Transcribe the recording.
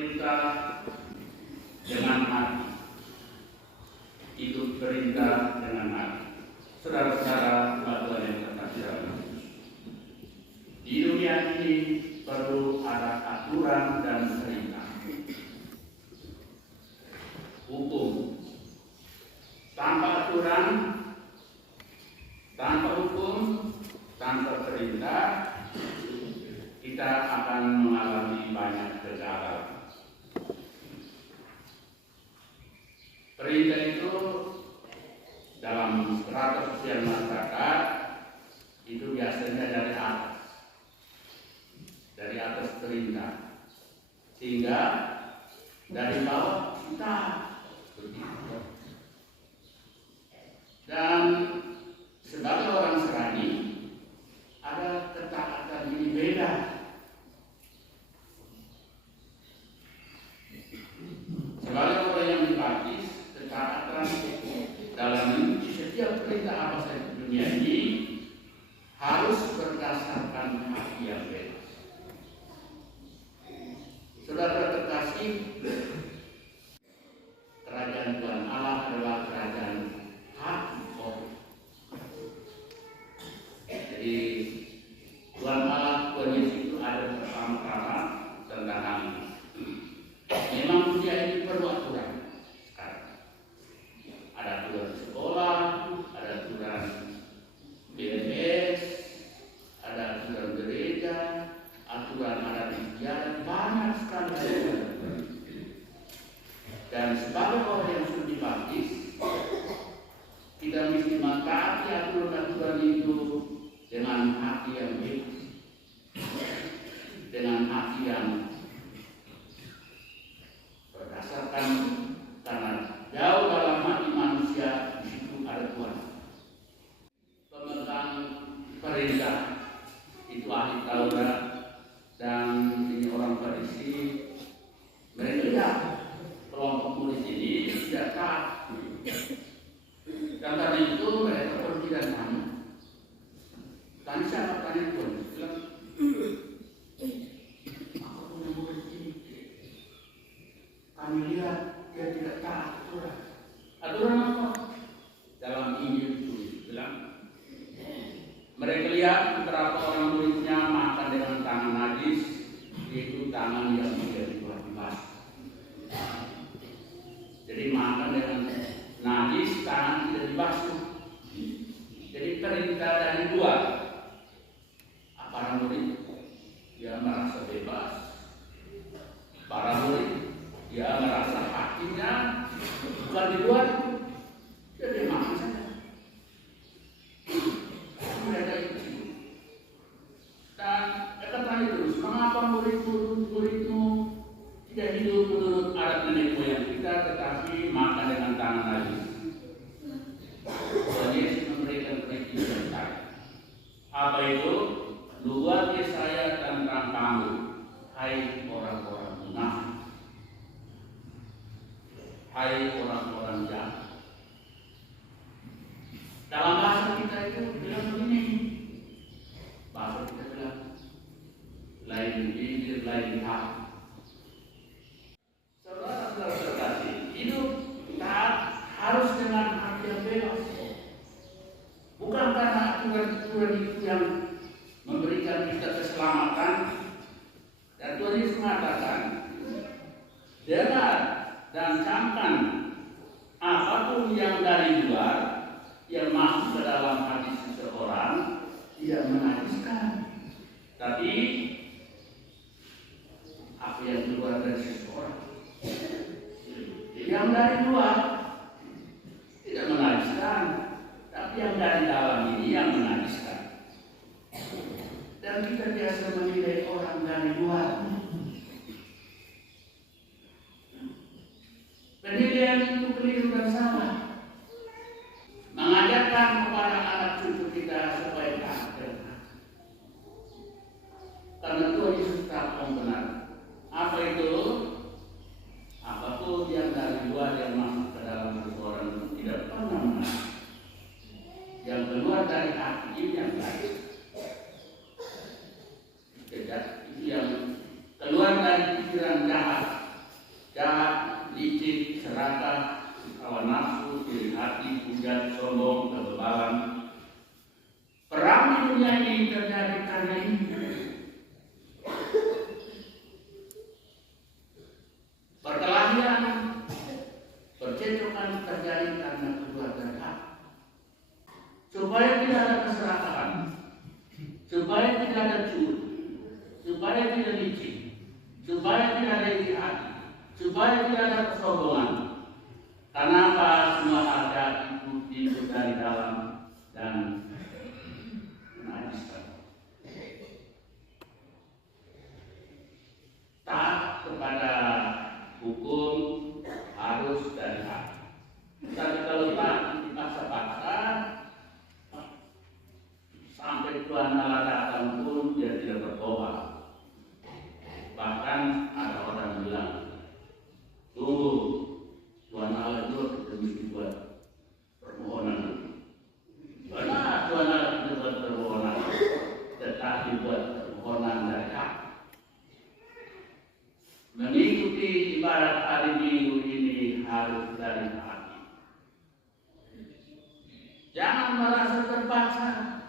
perintah dengan hati. Itu perintah dengan hati. Saudara-saudara Tuhan yang terkasih dalam Kristus. Di dunia ini perlu ada aturan dan perintah. Hukum. Tanpa aturan, tanpa hukum, tanpa perintah, kita akan mengalami banyak kegagalan. Perintah itu dalam strata sosial masyarakat itu biasanya dari atas perintah, sehingga dari bawah kita begitu. Dan sebagai orang Serani ada ketaatan ini beda. Sebagai orang yang dibaptis, ketaatan dalam setiap perintah apa saja di dunia ini harus berdasarkan hati yang bebas. Saudara terkasih, kerajaan Tuhan Allah adalah kerajaan hati orang. Jadi Tuhan Allah, Tuhan Yesus itu ada pertama-tama tentang hal ini. Memang dunia ini perlu aturan sekarang. Ada aturan sekolah, ada aturan BNS, ada aturan gereja, aturan adat istiadat, banyak sekali aturan. Dan sebagai orang yang sudah dibaptis, kita mesti mentaati aturan-aturan itu dengan hati yang bebas, dengan hati yang berdasarkan, karena jauh dalam hati manusia di situ ada Tuhan. Pemegang perintah itu ahli Taurat dan ini orang Farisi. Mereka lihat kelompok murid ini tidak taat. Dan karena itu mereka pergi dan tanya. Tanya siapa? Tanya Tuhan. Bilang, aku punya murid ini. Kami lihat dia tidak taat aturan. Aturan apa? Dalam Injil itu bilang, mereka lihat beberapa orang muridnya makan dengan tangan najis, yaitu tangan yang tidak dibasuh. Jadi makan dengan najis, tangan tidak dibasuh. Jadi perintah dari dua. Para murid dia merasa bebas. Para murid dia merasa hatinya bukan dibuat, dia makan saja. Mereka itu. Dan mereka tanya terus, mengapa muridmu tidak hidup menurut adat nenek moyang kita, tetapi makan dengan tangan najis? Dan Yesus memberikan perintah saya. Apa itu? Luar Yesaya tentang kamu, hai orang-orang munafik, hai orang-orang jahat. Dalam bahasa kita itu bilang begini, bahasa kita bilang lain bibir, lain hati. Saudara-saudara terkasih, hidup taat harus dengan hati yang bebas. Bukan karena aturan-aturan itu yang memberikan kita keselamatan. Dan Tuhan Yesus mengatakan, dengar dan camkan apapun yang dari luar yang masuk ke dalam hati seseorang tidak menajiskan, tapi apa yang keluar dari seseorang yang dari luar tidak menajiskan, tapi yang dari dalam ini yang menajiskan. Dan kita biasa menilai orang dari luar. Penilaian itu keliru dan salah. Mengajarkan kepada anak cucu kita supaya taat benar. Karena Tuhan Yesus taat benar. Apa itu? Apapun yang dari luar yang masuk ke dalam seseorang itu tidak pernah benar. Yang kedua, tidak licin, supaya tidak ada iri hati, supaya tidak ada kesombongan. Karena apa? Semua harga itu dari dalam dan najiskan. Taat kepada hukum harus dari hati. Tapi kalau taat dipaksa-paksa, sampai Tuhan Allah datang pun dia tidak bertobat. Bahkan ada orang bilang, tunggu, Tuhan Allah itu demi buat permohonan. Benar, Tuhan Allah itu buat permohonan, tetapi buat permohonan dari hati. Mengikuti ibadat hari Minggu ini harus dari hati. Jangan merasa terpaksa.